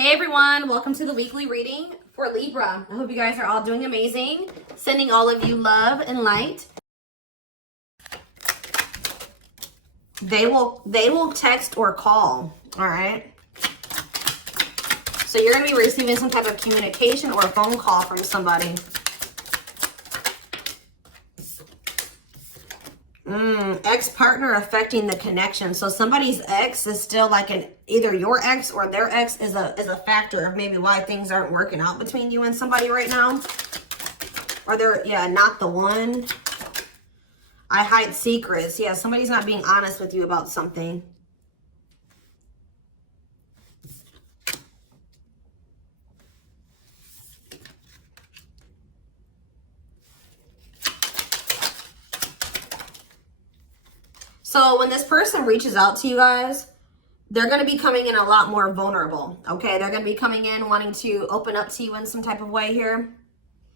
Hey everyone, welcome to the weekly reading for Libra. I hope you guys are all doing amazing. Sending all of you love and light. They will text or call, all right? So you're going to be receiving some type of communication or a phone call from somebody. Ex-partner affecting the connection. So somebody's ex is still like either your ex or their ex is a factor of maybe why things aren't working out between you and somebody right now. Or they're, yeah, not the one. I hide secrets. Yeah, somebody's not being honest with you about something. So when this person reaches out to you guys, they're going to be coming in a lot more vulnerable, okay? They're going to be coming in wanting to open up to you in some type of way here.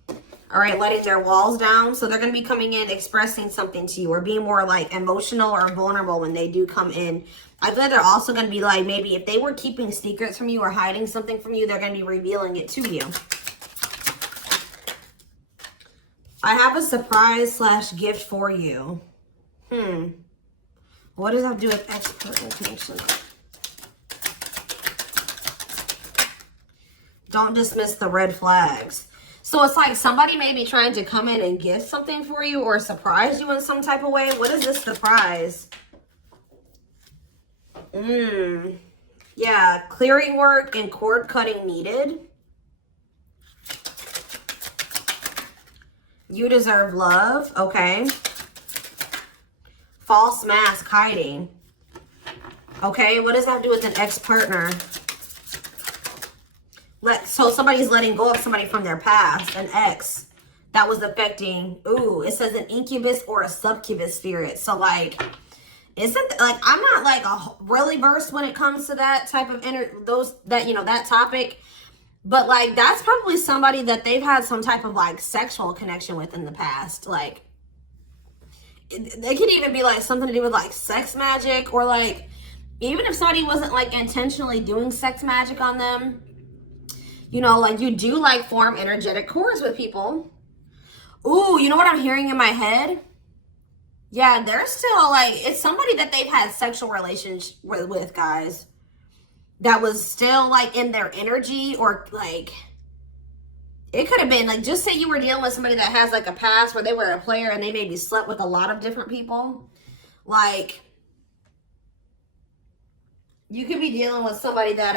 All right, letting their walls down. So they're going to be coming in expressing something to you or being more like emotional or vulnerable when they do come in. I feel like they're also going to be like, maybe if they were keeping secrets from you or hiding something from you, they're going to be revealing it to you. I have a surprise / gift for you. What does that have to do with ex-partner connection? Don't dismiss the red flags. So it's like somebody may be trying to come in and gift something for you or surprise you in some type of way. What is this surprise? Yeah, clearing work and cord cutting needed. You deserve love. Okay. False mask hiding. Okay, what does that do with an ex-partner? So somebody's letting go of somebody from their past, an ex that was affecting. Ooh, it says an incubus or a succubus spirit. So like, isn't like, I'm not like really versed when it comes to that type of that topic, but like that's probably somebody that they've had some type of like sexual connection with in the past. Like, they could even be like something to do with like sex magic, or like even if somebody wasn't like intentionally doing sex magic on them, you know, like you do like form energetic cords with people. Ooh, you know what I'm hearing in my head? Yeah, they're still like, it's somebody that they've had sexual relations with, guys, that was still like in their energy, or like it could have been like, just say you were dealing with somebody that has like a past where they were a player and they maybe slept with a lot of different people. Like, you could be dealing with somebody that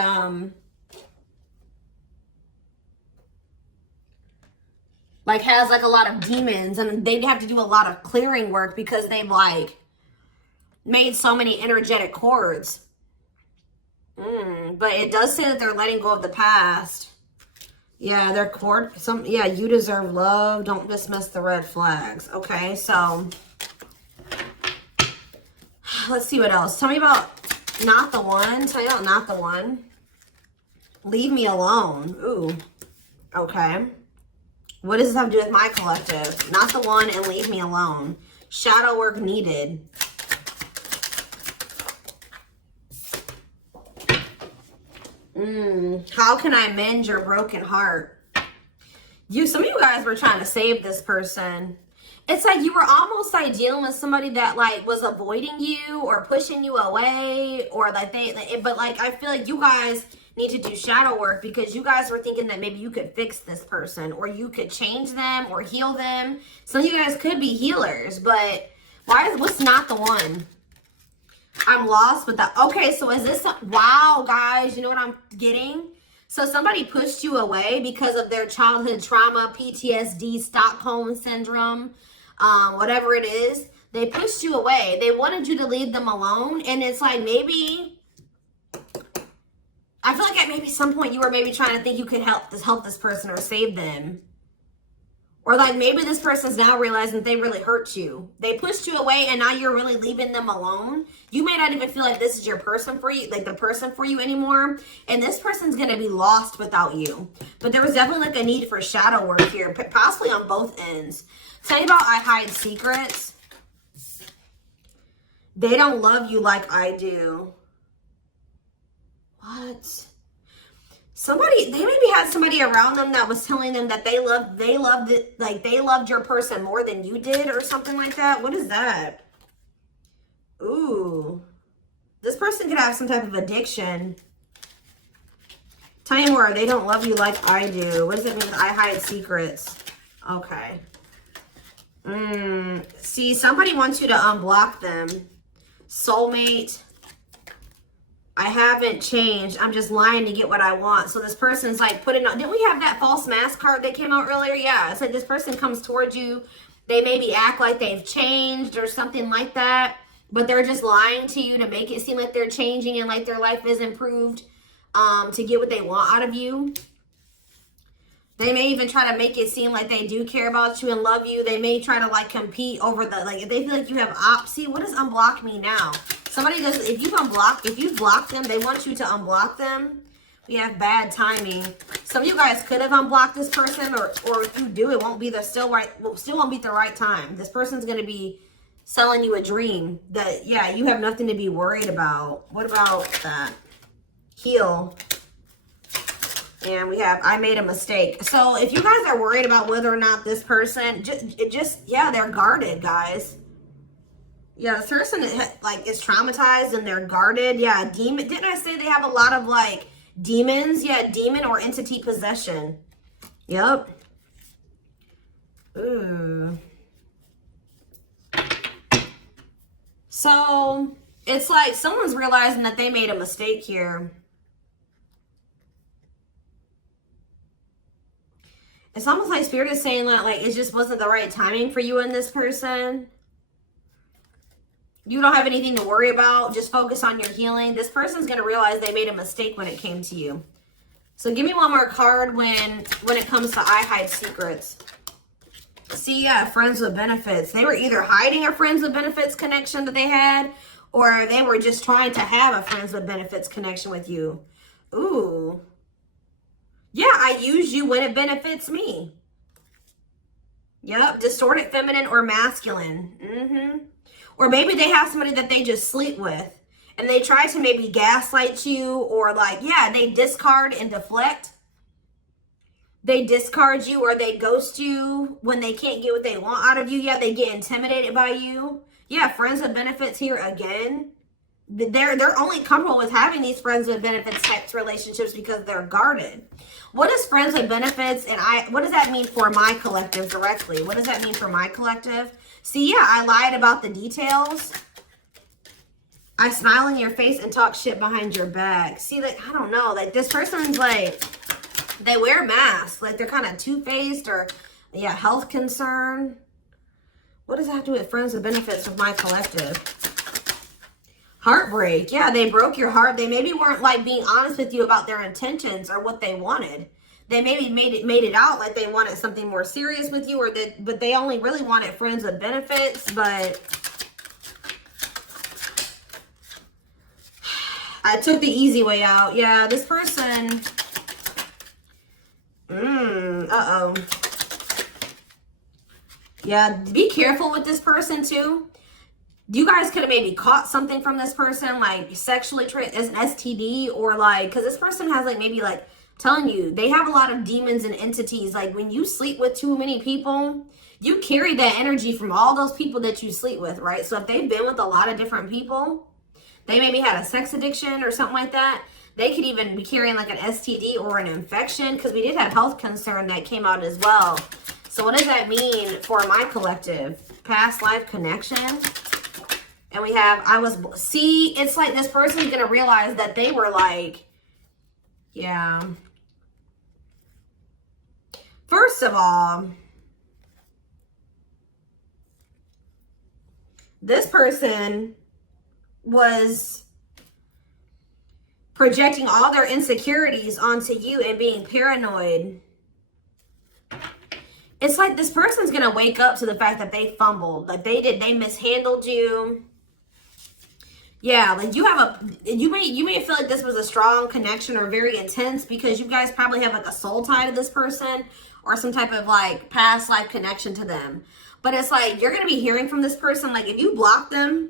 like has like a lot of demons, and they'd have to do a lot of clearing work because they've like made so many energetic cords. But it does say that they're letting go of the past. Yeah, their cord, yeah, you deserve love. Don't dismiss the red flags. Okay, so let's see what else. Tell me about not the one. Tell me about not the one. Leave me alone. Ooh, okay. What does this have to do with my collective? Not the one and leave me alone. Shadow work needed. How can I mend your broken heart? Some of you guys were trying to save this person. It's like you were almost like dealing with somebody that like was avoiding you or pushing you away, or like but like I feel like you guys need to do shadow work because you guys were thinking that maybe you could fix this person or you could change them or heal them. Some of you guys could be healers, but what's not the one? I'm lost with that. Okay, so is this, wow, guys, you know what I'm getting? So somebody pushed you away because of their childhood trauma, PTSD, Stockholm syndrome, whatever it is. They pushed you away. They wanted you to leave them alone. And it's like, maybe, I feel like at maybe some point you were maybe trying to think you could help this person or save them. Or like maybe this person's now realizing they really hurt you. They pushed you away and now you're really leaving them alone. You may not even feel like this is your person for you, like the person for you anymore. And this person's going to be lost without you. But there was definitely like a need for shadow work here, possibly on both ends. Tell me about I hide secrets. They don't love you like I do. What? Somebody, they maybe had somebody around them that was telling them that they loved it, like they loved your person more than you did or something like that. What is that? Ooh. This person could have some type of addiction. Tell me more. They don't love you like I do. What does it mean with I hide secrets? Okay. See, somebody wants you to unblock them. Soulmate. I haven't changed. I'm just lying to get what I want. So this person's like putting on, didn't we have that false mask card that came out earlier? Yeah, it's like this person comes towards you. They maybe act like they've changed or something like that, but they're just lying to you to make it seem like they're changing and like their life is improved, to get what they want out of you. They may even try to make it seem like they do care about you and love you. They may try to like compete over the, like if they feel like you have see, what does unblock me now? Somebody does, if you've blocked them, they want you to unblock them. We have bad timing. Some of you guys could have unblocked this person, or if you do, it won't be the still won't be the right time. This person's gonna be selling you a dream that, yeah, you have nothing to be worried about. What about that? Heal. And we have, I made a mistake. So if you guys are worried about whether or not this person, yeah, they're guarded, guys. Yeah, this person like is traumatized and they're guarded. Yeah, demon. Didn't I say they have a lot of like demons? Yeah, demon or entity possession. Yep. Ooh. So it's like someone's realizing that they made a mistake here. It's almost like Spirit is saying that like it just wasn't the right timing for you and this person. You don't have anything to worry about. Just focus on your healing. This person's going to realize they made a mistake when it came to you. So give me one more card when it comes to I hide secrets. See, yeah, friends with benefits. They were either hiding a friends with benefits connection that they had, or they were just trying to have a friends with benefits connection with you. Ooh. Yeah, I use you when it benefits me. Yep, distorted feminine or masculine. Or maybe they have somebody that they just sleep with and they try to maybe gaslight you, or like, yeah, they discard and deflect. They discard you or they ghost you when they can't get what they want out of you. Yeah, they get intimidated by you. Yeah, friends with benefits here again. They're only comfortable with having these friends with benefits types relationships because they're guarded. What is friends with benefits, and what does that mean for my collective directly? What does that mean for my collective? See, yeah, I lied about the details. I smile in your face and talk shit behind your back. See, like, I don't know, like this person's like, they wear masks, like they're kind of two-faced, or yeah, health concern. What does that have to do with friends with benefits with my collective? Heartbreak. Yeah, they broke your heart. They maybe weren't like being honest with you about their intentions or what they wanted. They maybe made it out like they wanted something more serious with you, but they only really wanted friends with benefits. But I took the easy way out. Yeah, this person. Uh-oh. Yeah, be careful with this person too. You guys could have maybe caught something from this person, like sexually as an STD, or like, because this person has like maybe like telling you they have a lot of demons and entities. Like when you sleep with too many people, you carry that energy from all those people that you sleep with, right? So if they've been with a lot of different people, they maybe had a sex addiction or something like that. They could even be carrying like an STD or an infection, because we did have health concern that came out as well. So what does that mean for my collective? Past life connection. And we have, see, it's like this person's going to realize that they were like, yeah. First of all, this person was projecting all their insecurities onto you and being paranoid. It's like this person's going to wake up to the fact that they fumbled. Like they mishandled you. Yeah, like you may feel like this was a strong connection or very intense because you guys probably have like a soul tie to this person or some type of like past life connection to them. But it's like you're going to be hearing from this person. Like if you block them,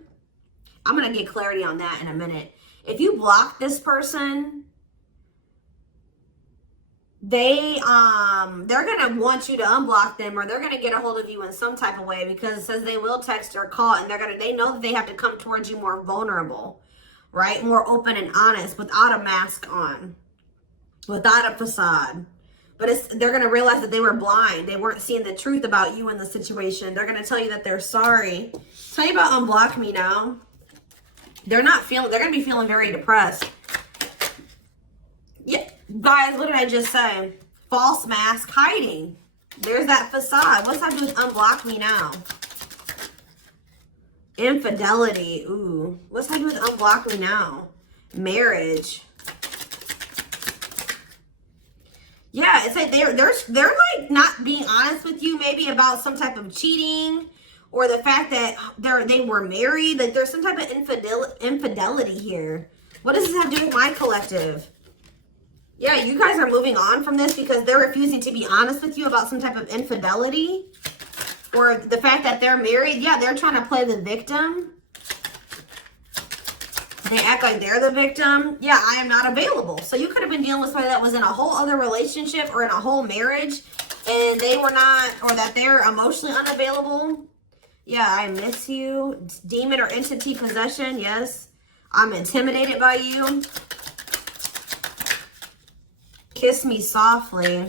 I'm going to get clarity on that in a minute. If you block this person, they're gonna want you to unblock them, or they're gonna get a hold of you in some type of way, because it says they will text or call, and they know that they have to come towards you more vulnerable, right? More open and honest, without a mask on, without a facade. But they're gonna realize that they were blind. They weren't seeing the truth about you in the situation. They're gonna tell you that they're sorry. Tell you about unblock me now. They're gonna be feeling very depressed. Yeah, guys, what did I just say? False mask hiding. There's that facade. What's that do with unblock me now? Infidelity. Ooh. What's that do with unblock me now? Marriage. Yeah, it's like they're like not being honest with you, maybe about some type of cheating, or the fact that they were married. Like there's some type of infidelity here. What does this have to do with my collective? Yeah, you guys are moving on from this because they're refusing to be honest with you about some type of infidelity, or the fact that they're married. Yeah, they're trying to play the victim. They act like they're the victim. Yeah, I am not available. So you could have been dealing with somebody that was in a whole other relationship or in a whole marriage, and they were not, or that they're emotionally unavailable. Yeah, I miss you. Demon or entity possession. Yes, I'm intimidated by you. Kiss me softly.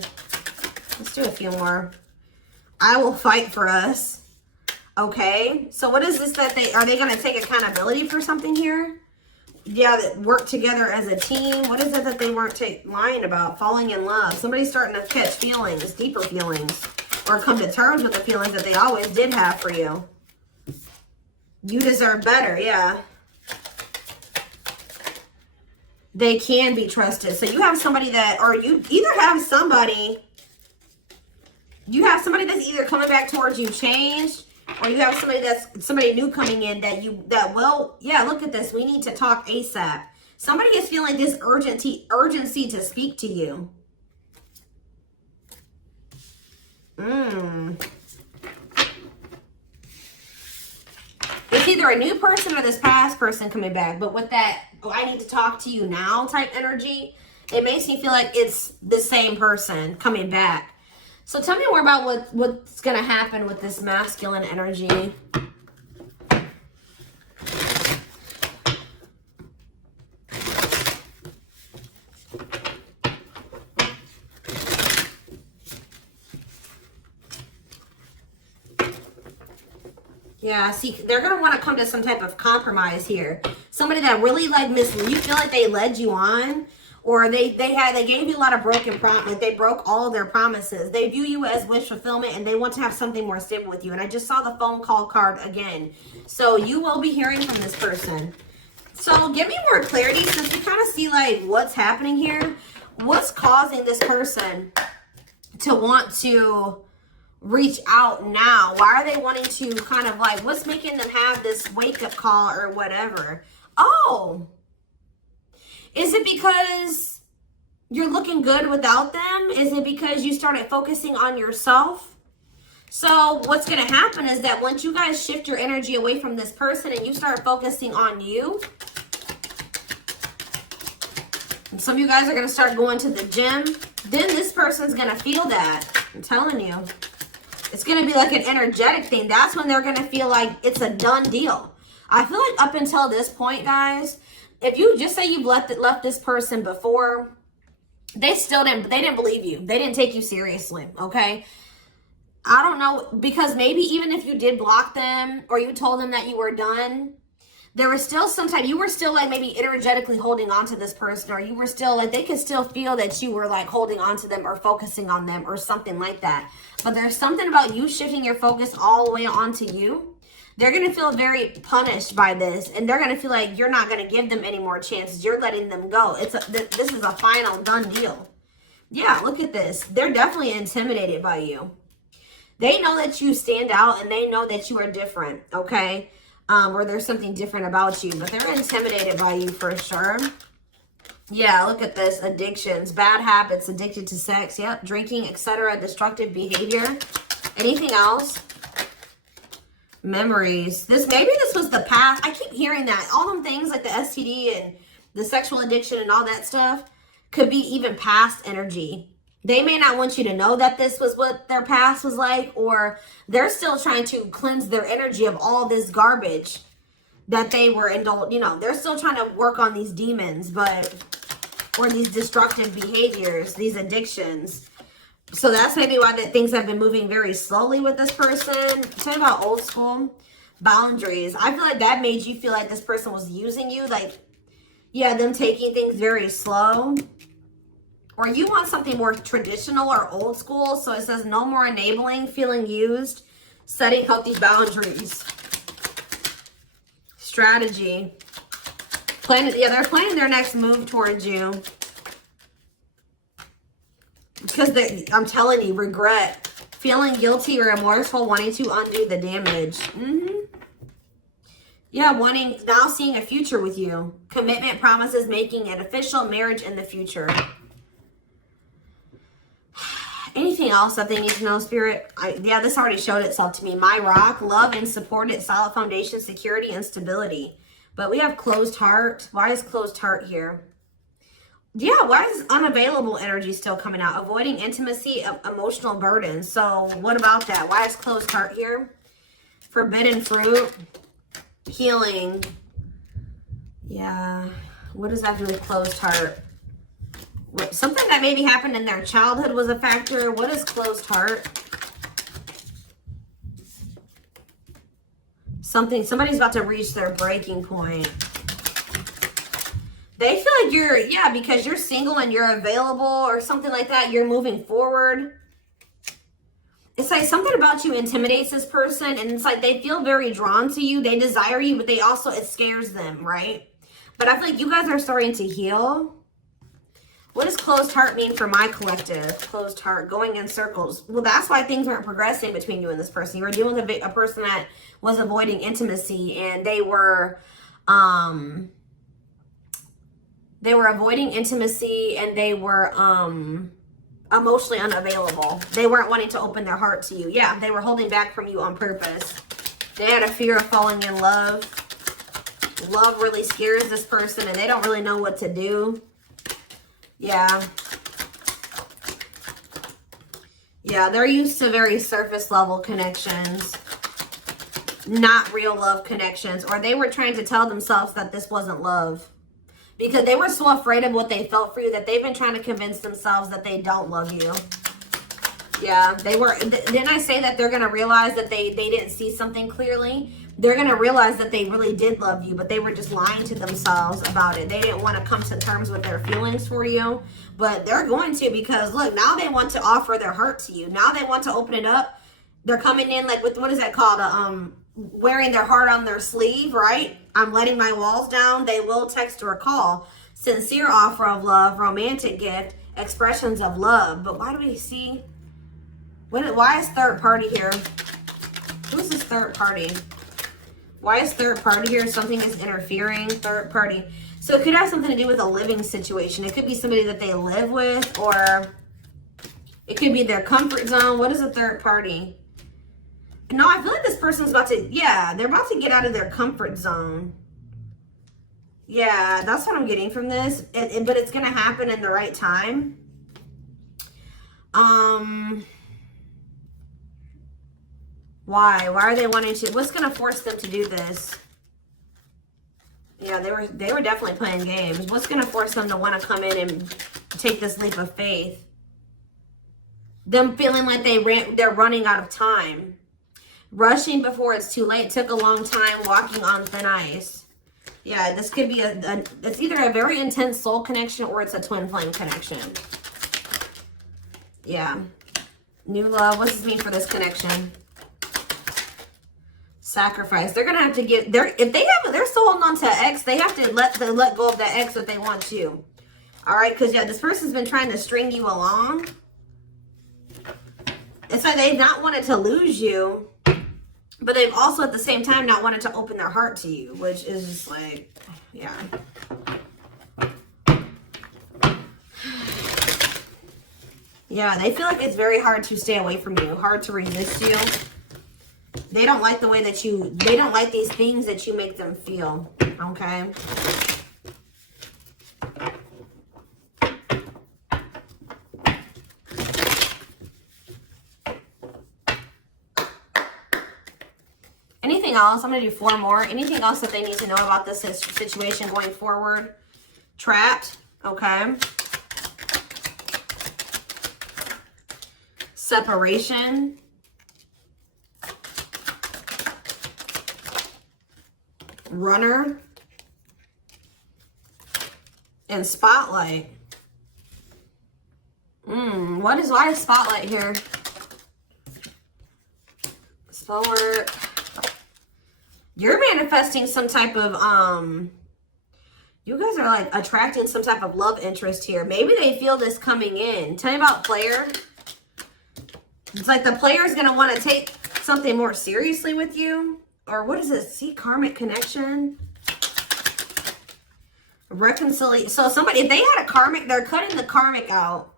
Let's do a few more. I will fight for us. Okay, so what is this that are they going to take accountability for something here? Yeah, that work together as a team. What is it that they weren't lying about? Falling in love. Somebody's starting to catch feelings, deeper feelings, or come to terms with the feelings that they always did have for you. You deserve better, yeah. They can be trusted. So you have somebody that, or you either have somebody, that's either coming back towards you changed, or you have somebody new coming in that will, yeah, look at this. We need to talk ASAP. Somebody is feeling this urgency to speak to you. It's either a new person or this past person coming back. But with that, oh, I need to talk to you now type energy, it makes me feel like it's the same person coming back. So tell me more about what's going to happen with this masculine energy. Yeah, see, they're going to want to come to some type of compromise here. Somebody that really like you feel like they led you on, or they gave you a lot of broken promises. They broke all of their promises. They view you as wish fulfillment, and they want to have something more stable with you. And I just saw the phone call card again. So you will be hearing from this person. So give me more clarity, since we kind of see like what's happening here. What's causing this person to want to reach out now? Why are they wanting to kind of like, what's making them have this wake-up call or whatever? Oh, is it because you're looking good without them? Is it because you started focusing on yourself? So what's going to happen is that once you guys shift your energy away from this person and you start focusing on you, and some of you guys are going to start going to the gym, then this person's going to feel that. I'm telling you. It's going to be like an energetic thing. That's when they're going to feel like it's a done deal. I feel like up until this point, guys, if you just say you've left this person before, they didn't believe you. They didn't take you seriously, okay? I don't know, because maybe even if you did block them or you told them that you were done, there was still you were still like maybe energetically holding on to this person, or you were still like, they could still feel that you were like holding on to them or focusing on them or something like that. But there's something about you shifting your focus all the way onto you. They're going to feel very punished by this, and they're going to feel like you're not going to give them any more chances. You're letting them go. This is a final done deal. Yeah, look at this. They're definitely intimidated by you. They know that you stand out, and they know that you are different, okay? Or there's something different about you, but they're intimidated by you for sure. Yeah, look at this. Addictions, bad habits, addicted to sex, yep, drinking, etc., destructive behavior. Anything else? Memories. Maybe this was the past. I keep hearing that. All them things like the STD and the sexual addiction and all that stuff could be even past energy. They may not want you to know that this was what their past was like, or they're still trying to cleanse their energy of all this garbage that they were indulged. You know, they're still trying to work on these demons, but, or these destructive behaviors, these addictions. So that's maybe why that things have been moving very slowly with this person. Talking about old school boundaries. I feel like that made you feel like this person was using you. Like, yeah, them taking things very slow. Or you want something more traditional or old school. So it says no more enabling, feeling used, setting healthy boundaries. Strategy. Yeah, they're planning their next move towards you. Because I'm telling you, regret. Feeling guilty or remorseful, wanting to undo the damage. Yeah, wanting, now seeing a future with you. Commitment, promises, making an official marriage in the future. Anything else that they need to know, Spirit? Yeah, this already showed itself to me. My rock, love and supported, solid foundation, security, and stability. But we have closed heart. Why is closed heart here? Yeah, why is unavailable energy still coming out? Avoiding intimacy, emotional burden. So what about that? Why is closed heart here? Forbidden fruit, healing. Yeah, what does that do with closed heart? Something that maybe happened in their childhood was a factor. What is closed heart? Somebody's about to reach their breaking point. They feel like you're, yeah, because you're single and you're available or something like that. You're moving forward. It's like something about you intimidates this person. And it's like they feel very drawn to you. They desire you, but they also, it scares them, right? But I feel like you guys are starting to heal. What does closed heart mean for my collective? Closed heart, going in circles. Well, that's why things weren't progressing between you and this person. You were dealing with a person that was avoiding intimacy, and they were avoiding intimacy, and they were emotionally unavailable. They weren't wanting to open their heart to you. Yeah, they were holding back from you on purpose. They had a fear of falling in love. Love really scares this person, and they don't really know what to do. Yeah. Yeah, they're used to very surface level connections. Not real love connections. Or they were trying to tell themselves that this wasn't love. Because they were so afraid of what they felt for you that they've been trying to convince themselves that they don't love you. Yeah, they were. Didn't I say that they're going to realize that they didn't see something clearly? They're going to realize that they really did love you, but they were just lying to themselves about it. They didn't want to come to terms with their feelings for you, but they're going to, because look, now they want to offer their heart to you. Now they want to open it up. They're coming in like with, what is that called? Wearing their heart on their sleeve, right? I'm letting my walls down. They will text or call. Sincere offer of love, romantic gift, expressions of love. But why do we see? Why is third party here? Who's this third party? Why is third party here? Something is interfering. Third party. So it could have something to do with a living situation. It could be somebody that they live with, or it could be their comfort zone. What is a third party? No, I feel like this person's about to, yeah, they're about to get out of their comfort zone. Yeah, that's what I'm getting from this. But it's going to happen in the right time. Why? Why are they wanting to? What's going to force them to do this? Yeah, they were definitely playing games. What's going to force them to want to come in and take this leap of faith? Them feeling like they're running out of time. Rushing before it's too late. Took a long time, walking on thin ice. Yeah, this could be it's either a very intense soul connection or it's a twin flame connection. Yeah. New love. What does this mean for this connection? Sacrifice. They're gonna have to give if they're still holding on to an ex, they have to let go of that ex if they want to. Alright, because yeah, this person's been trying to string you along. It's like they've not wanted to lose you, but they've also at the same time not wanted to open their heart to you, which is just like, yeah. Yeah, they feel like it's very hard to stay away from you, hard to resist you. They don't like the way that they don't like these things that you make them feel, okay? Anything else? I'm going to do 4 more. Anything else that they need to know about this situation going forward? Trapped. Okay. Separation. Runner. And spotlight. Why is spotlight here? Forward. You're manifesting some type of you guys are like attracting some type of love interest here. Maybe they feel this coming in. Tell me about player. It's like the player is going to want to take something more seriously with you. Or what is this? See, karmic connection. Reconciliation. So somebody, if they had a karmic, they're cutting the karmic out.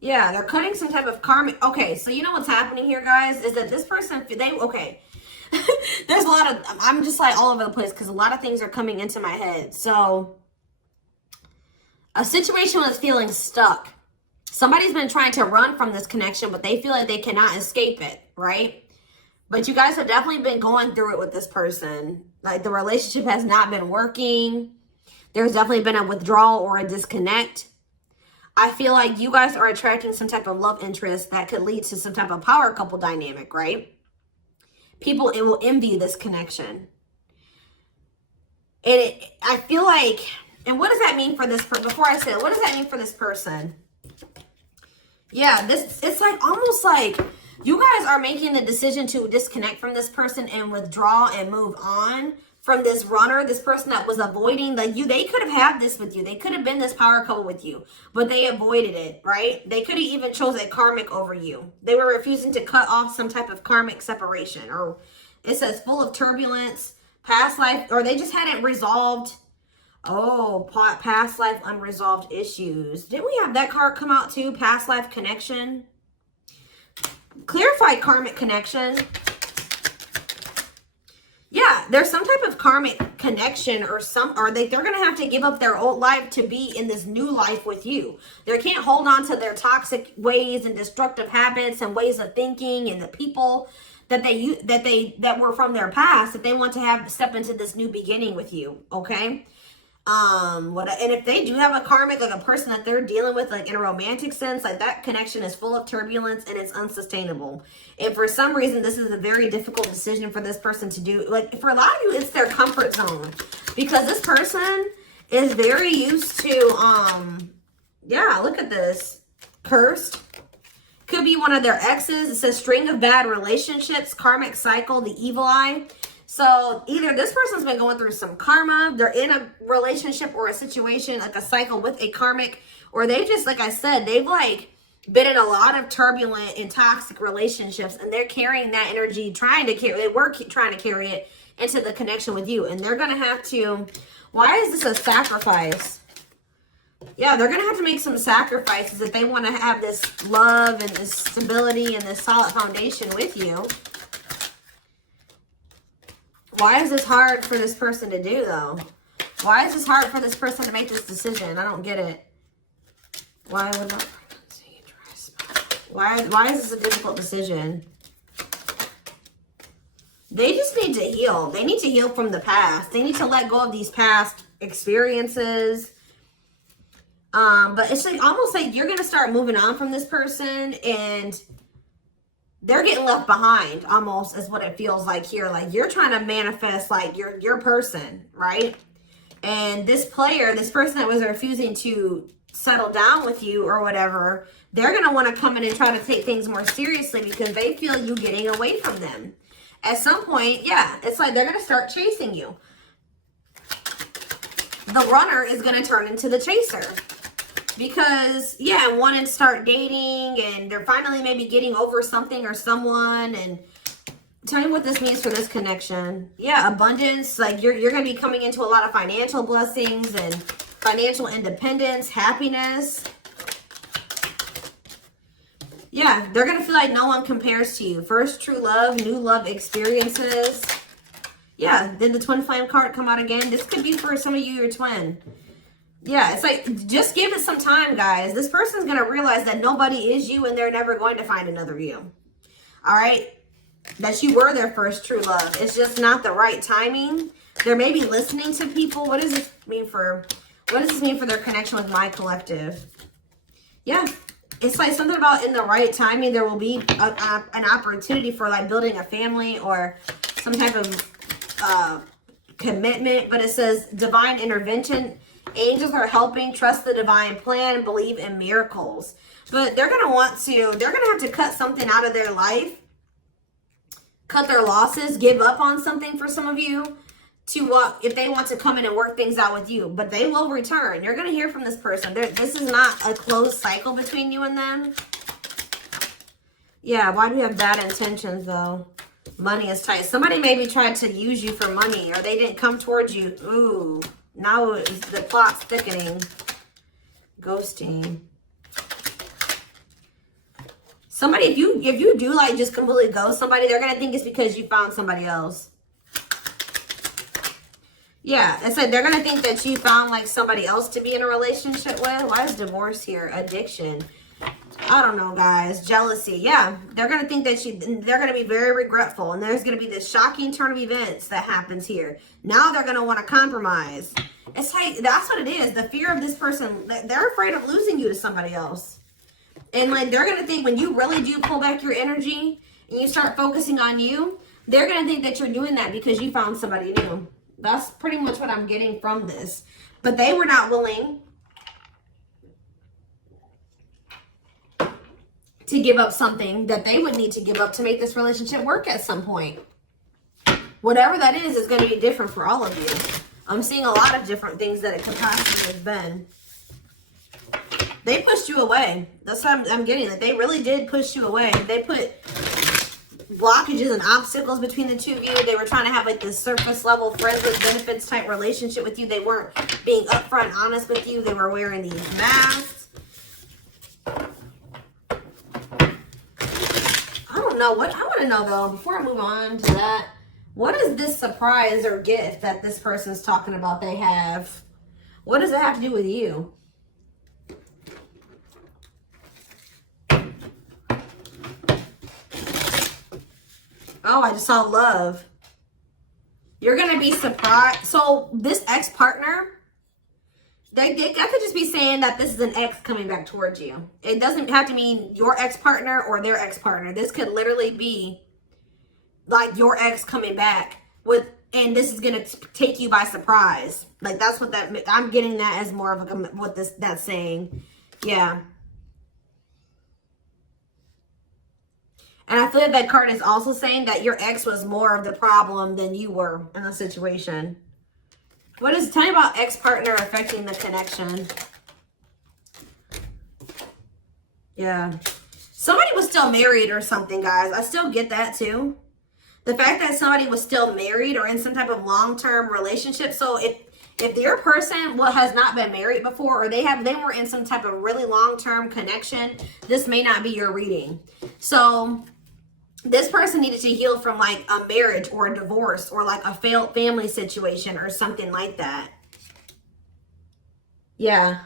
Yeah, they're cutting some type of karmic. Okay, so you know what's happening here, guys, is that this person, okay. There's a lot of, I'm just like all over the place because a lot of things are coming into my head. So, a situation was feeling stuck. Somebody's been trying to run from this connection, but they feel like they cannot escape it, right? But you guys have definitely been going through it with this person. Like, the relationship has not been working. There's definitely been a withdrawal or a disconnect. I feel like you guys are attracting some type of love interest that could lead to some type of power couple dynamic, right? People will envy this connection. And I feel like, and what does that mean for this person? Before I say it, what does that mean for this person? Yeah, it's like almost like you guys are making the decision to disconnect from this person and withdraw and move on from this runner, this person that was avoiding they could have had this with you. They could have been this power couple with you, but they avoided it, right? They could have even chose a karmic over you. They were refusing to cut off some type of karmic separation, or it says full of turbulence, past life, or they just hadn't resolved. Oh, past life unresolved issues. Didn't we have that card come out too? Past life connection. Clarified karmic connection. Yeah, there's some type of karmic connection or they're going to have to give up their old life to be in this new life with you. They can't hold on to their toxic ways and destructive habits and ways of thinking and the people that were from their past that they want to step into this new beginning with you, okay? And if they do have a karmic, like a person that they're dealing with, like in a romantic sense, like that connection is full of turbulence and it's unsustainable. And for some reason, this is a very difficult decision for this person to do. Like for a lot of you, it's their comfort zone because this person is very used to, yeah, look at this. Cursed. Could be one of their exes. It says string of bad relationships, karmic cycle, the evil eye. So either this person's been going through some karma, they're in a relationship or a situation, like a cycle with a karmic, or they just, like I said, they've like been in a lot of turbulent and toxic relationships, and they're carrying that energy, trying to carry it into the connection with you. And they're going to have to, why is this a sacrifice? Yeah, they're going to have to make some sacrifices if they want to have this love and this stability and this solid foundation with you. Why is this hard for this person to do, though? Why is this hard for this person to make this decision? I don't get it. Why would not... Why is this a difficult decision? They just need to heal. They need to heal from the past. They need to let go of these past experiences. But it's like almost like you're going to start moving on from this person and they're getting left behind almost is what it feels like here. Like you're trying to manifest like your person, right? And this person that was refusing to settle down with you or whatever, they're going to want to come in and try to take things more seriously because they feel you getting away from them. At some point, yeah, it's like they're going to start chasing you. The runner is going to turn into the chaser. Because, yeah, wanting to start dating and they're finally maybe getting over something or someone. And tell me what this means for this connection. Yeah, abundance. Like you're going to be coming into a lot of financial blessings and financial independence, happiness. Yeah, they're going to feel like no one compares to you. First true love, new love experiences. Yeah, then the twin flame card come out again. This could be for some of you, your twin. Yeah, it's like, just give it some time, guys. This person's going to realize that nobody is you and they're never going to find another you. All right? that you were their first true love. It's just not the right timing. They're maybe listening to people. What does this mean for their connection with my collective? Yeah. It's like something about in the right timing, there will be an opportunity for like building a family or some type of commitment. But it says divine intervention. Angels are helping. Trust the divine plan. Believe in miracles. But they're going to have to cut something out of their life. Cut their losses. Give up on something for some of you. If they want to come in and work things out with you. But they will return. You're going to hear from this person. This is not a closed cycle between you and them. Yeah, why do we have bad intentions, though? Money is tight. Somebody maybe tried to use you for money, or they didn't come towards you. Ooh, now the plot's thickening. Ghosting. Somebody, if you do like just completely ghost somebody, they're going to think it's because you found somebody else. Yeah, it said they're going to think that you found like somebody else to be in a relationship with. Why is divorce here? Addiction. I don't know, guys. Jealousy. Yeah, they're going to think that they're going to be very regretful. And there's going to be this shocking turn of events that happens here. Now they're going to want to compromise. It's like, that's what it is. The fear of this person, they're afraid of losing you to somebody else. And like, they're going to think when you really do pull back your energy and you start focusing on you, they're going to think that you're doing that because you found somebody new. That's pretty much what I'm getting from this. But they were not willing to give up something that they would need to give up to make this relationship work at some point. Whatever that is going to be different for all of you. I'm seeing a lot of different things that it could possibly have been. They pushed you away. That's what I'm getting. That they really did push you away. They put blockages and obstacles between the two of you. They were trying to have like this surface level friends with benefits type relationship with you. They weren't being upfront honest with you. They were wearing these masks. I don't know what I want to know though, before I move on to that, what is this surprise or gift that this person's talking about they have? What does it have to do with you? Oh, I just saw love. You're going to be surprised. So this ex-partner, I could just be saying that this is an ex coming back towards you. It doesn't have to mean your ex-partner or their ex-partner. This could literally be like your ex coming back and this is going to take you by surprise. Like that's what I'm getting that as more of what that's saying. Yeah. And I feel like that card is also saying that your ex was more of the problem than you were in the situation. Tell me about ex-partner affecting the connection. Yeah. Somebody was still married or something, guys. I still get that too. The fact that somebody was still married or in some type of long-term relationship. So if your person has not been married before or they were in some type of really long-term connection, this may not be your reading. So this person needed to heal from like a marriage or a divorce or like a failed family situation or something like that. Yeah.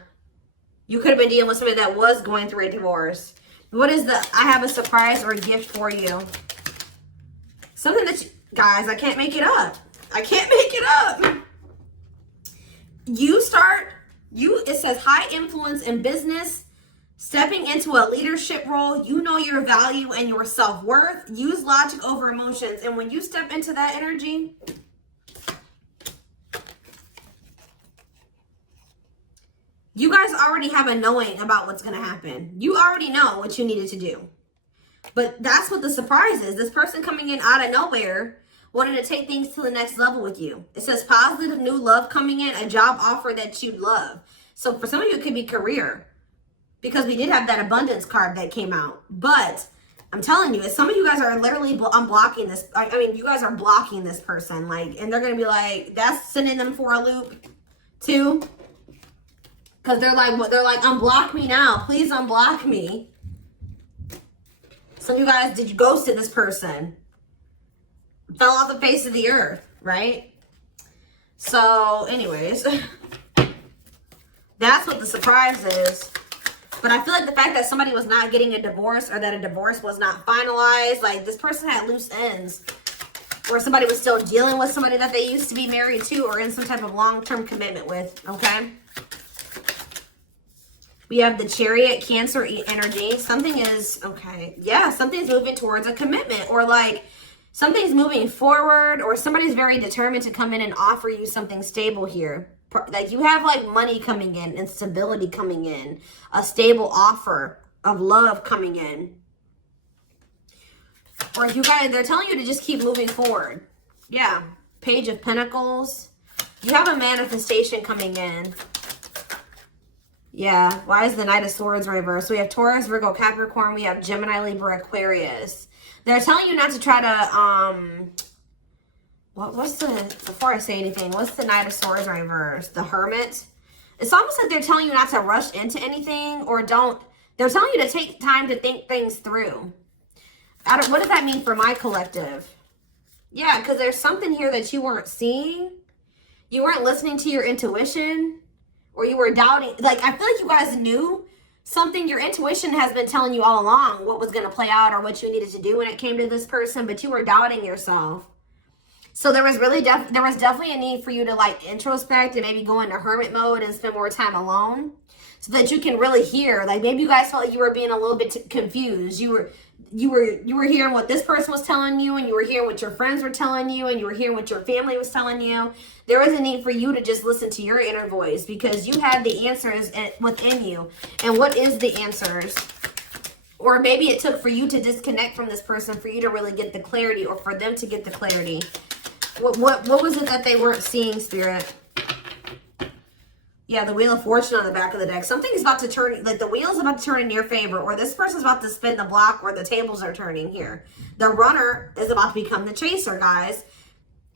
You could have been dealing with somebody that was going through a divorce. What is I have a surprise or a gift for you. Something that guys, I can't make it up. I can't make it up. It says high influence in business. Stepping into a leadership role, you know your value and your self-worth. Use logic over emotions. And when you step into that energy, you guys already have a knowing about what's going to happen. You already know what you needed to do. But that's what the surprise is. This person coming in out of nowhere wanted to take things to the next level with you. It says positive new love coming in, a job offer that you'd love. So for some of you, it could be career. Because we did have that abundance card that came out. But I'm telling you, some of you guys are literally unblocking this. I mean, you guys are blocking this person. Like, and they're going to be like, that's sending them for a loop too. Because they're like, unblock me now. Please unblock me. Some of you guys, did you ghosted this person? Fell off the face of the earth, right? So, anyways. That's what the surprise is. But I feel like the fact that somebody was not getting a divorce or that a divorce was not finalized, like this person had loose ends. Or somebody was still dealing with somebody that they used to be married to or in some type of long-term commitment with, okay? We have the Chariot, Cancer energy. Something is, okay, yeah, something's moving towards a commitment, or like something's moving forward, or somebody's very determined to come in and offer you something stable here. Like you have like money coming in and stability coming in, a stable offer of love coming in. Or you guys, they're telling you to just keep moving forward. Yeah, Page of Pentacles. You have a manifestation coming in. Yeah, why is the Knight of Swords reversed? We have Taurus, Virgo, Capricorn. We have Gemini, Libra, Aquarius. They're telling you not to try to, what's the, before I say anything, what's the Knight of Swords reversed? The Hermit. It's almost like they're telling you not to rush into anything, or they're telling you to take time to think things through. What does that mean for my collective? Yeah, because there's something here that you weren't seeing. You weren't listening to your intuition, or you were doubting. Like, I feel like you guys knew something. Your intuition has been telling you all along what was going to play out or what you needed to do when it came to this person, but you were doubting yourself. So there was really there was definitely a need for you to like introspect and maybe go into hermit mode and spend more time alone so that you can really hear. Like maybe you guys felt like you were being a little bit confused. You were hearing what this person was telling you, and you were hearing what your friends were telling you, and you were hearing what your family was telling you. There was a need for you to just listen to your inner voice, because you have the answers within you. And what is the answers? Or maybe it took for you to disconnect from this person for you to really get the clarity, or for them to get the clarity. What was it that they weren't seeing, Spirit? Yeah, the Wheel of Fortune on the back of the deck. Something's about to turn, like the wheel is about to turn in your favor, or this person's about to spin the block, or the tables are turning here. The runner is about to become the chaser, guys.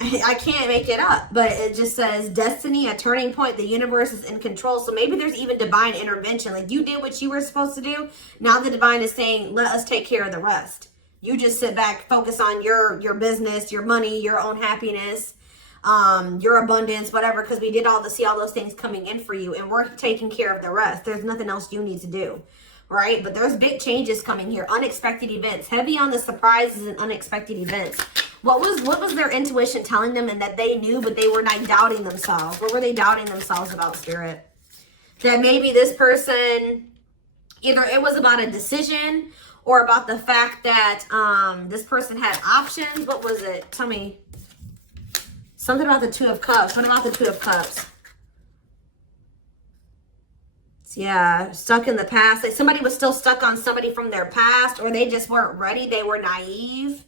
I can't make it up, but it just says destiny, a turning point. The universe is in control. So maybe there's even divine intervention. Like you did what you were supposed to do. Now the divine is saying, let us take care of the rest. You just sit back, focus on your business, your money, your own happiness, your abundance, whatever, because we did see all those things coming in for you, and we're taking care of the rest. There's nothing else you need to do, right? But there's big changes coming here, unexpected events, heavy on the surprises and unexpected events. What was their intuition telling them, and that they knew, but they were not doubting themselves? What were they doubting themselves about, Spirit? That maybe this person, either it was about a decision or about the fact that this person had options. What was it? Tell me. Something about the Two of Cups. What about the Two of Cups? Yeah, stuck in the past. Like somebody was still stuck on somebody from their past, or they just weren't ready. They were naive.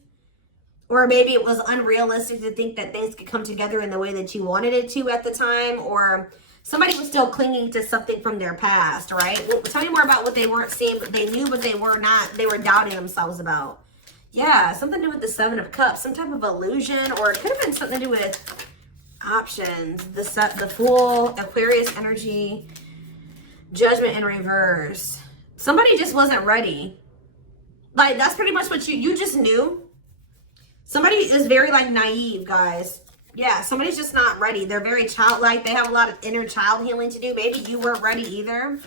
Or maybe it was unrealistic to think that things could come together in the way that you wanted it to at the time. Or somebody was still clinging to something from their past, right? Well, tell me more about what they weren't seeing, but they knew, but they were not. They were doubting themselves about. Yeah, something to do with the Seven of Cups, some type of illusion, or it could have been something to do with options. The Fool, Aquarius energy, Judgment in reverse. Somebody just wasn't ready. Like, that's pretty much what you just knew. Somebody is very, like, naive, guys. Yeah, somebody's just not ready. They're very childlike. They have a lot of inner child healing to do. Maybe you weren't ready either.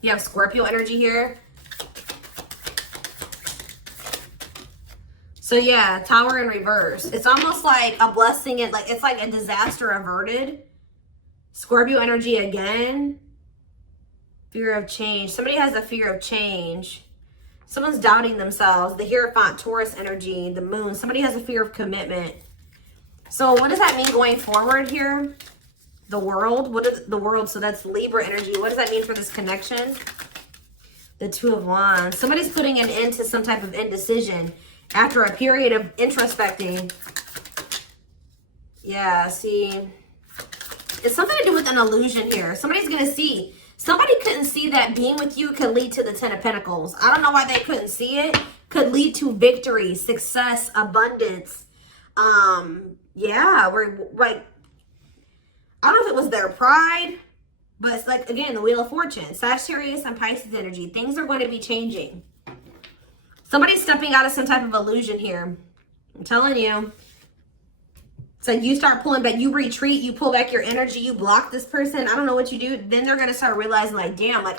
You have Scorpio energy here. So yeah, Tower in reverse. It's almost like a blessing. It's like a disaster averted. Scorpio energy again. Fear of change. Somebody has a fear of change. Someone's doubting themselves. The Hierophant, Taurus energy, the Moon. Somebody has a fear of commitment. So what does that mean going forward here? The World. What is the World? So that's Libra energy. What does that mean for this connection? The Two of Wands. Somebody's putting an end to some type of indecision after a period of introspecting. Yeah, see. It's something to do with an illusion here. Somebody's going to see. Somebody couldn't see that being with you could lead to the Ten of Pentacles. I don't know why they couldn't see it. Could lead to victory, success, abundance. Yeah, we're like, I don't know if it was their pride, but it's like, again, the Wheel of Fortune. Sagittarius and Pisces energy. Things are going to be changing. Somebody's stepping out of some type of illusion here. I'm telling you. So you start pulling back, you retreat, you pull back your energy, you block this person. I don't know what you do. Then they're going to start realizing like, damn, like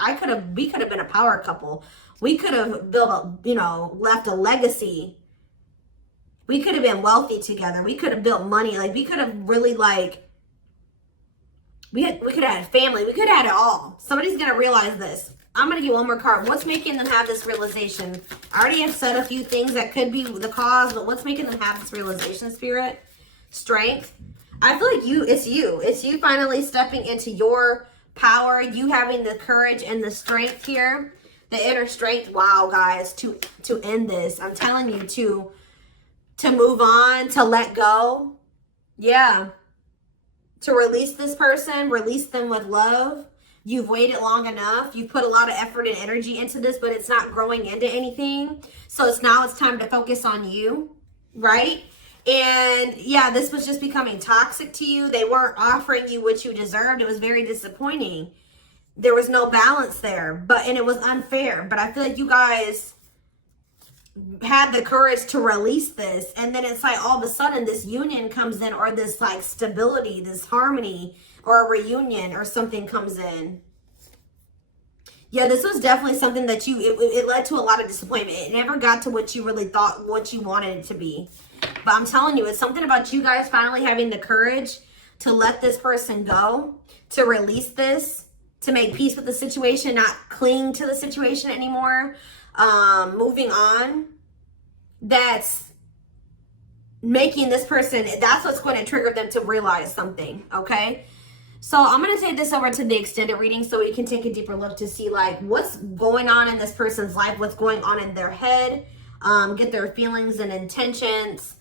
we could have been a power couple. We could have built a, you know, left a legacy. We could have been wealthy together. We could have built money. Like we could have really like, we could have had a family. We could have had it all. Somebody's going to realize this. I'm going to get one more card. What's making them have this realization? I already have said a few things that could be the cause, but what's making them have this realization, Spirit? Strength. I feel like it's you finally stepping into your power, you having the courage and the strength here, the inner strength. Wow, guys, to end this. I'm telling you, to move on, to let go. Yeah. To release this person, release them with love. You've waited long enough. You've put a lot of effort and energy into this, but it's not growing into anything. So it's time to focus on you, right? And yeah, this was just becoming toxic to you. They weren't offering you what you deserved. It was very disappointing. There was no balance there, and it was unfair. But I feel like you guys had the courage to release this. And then it's like all of a sudden this union comes in, or this like stability, this harmony, or a reunion or something comes in. Yeah, this was definitely something that it led to a lot of disappointment. It never got to what you really thought, what you wanted it to be. But I'm telling you, it's something about you guys finally having the courage to let this person go, to release this, to make peace with the situation, not cling to the situation anymore, moving on. That's making this person, that's what's going to trigger them to realize something, okay? So I'm going to take this over to the extended reading so we can take a deeper look to see like what's going on in this person's life, what's going on in their head, get their feelings and intentions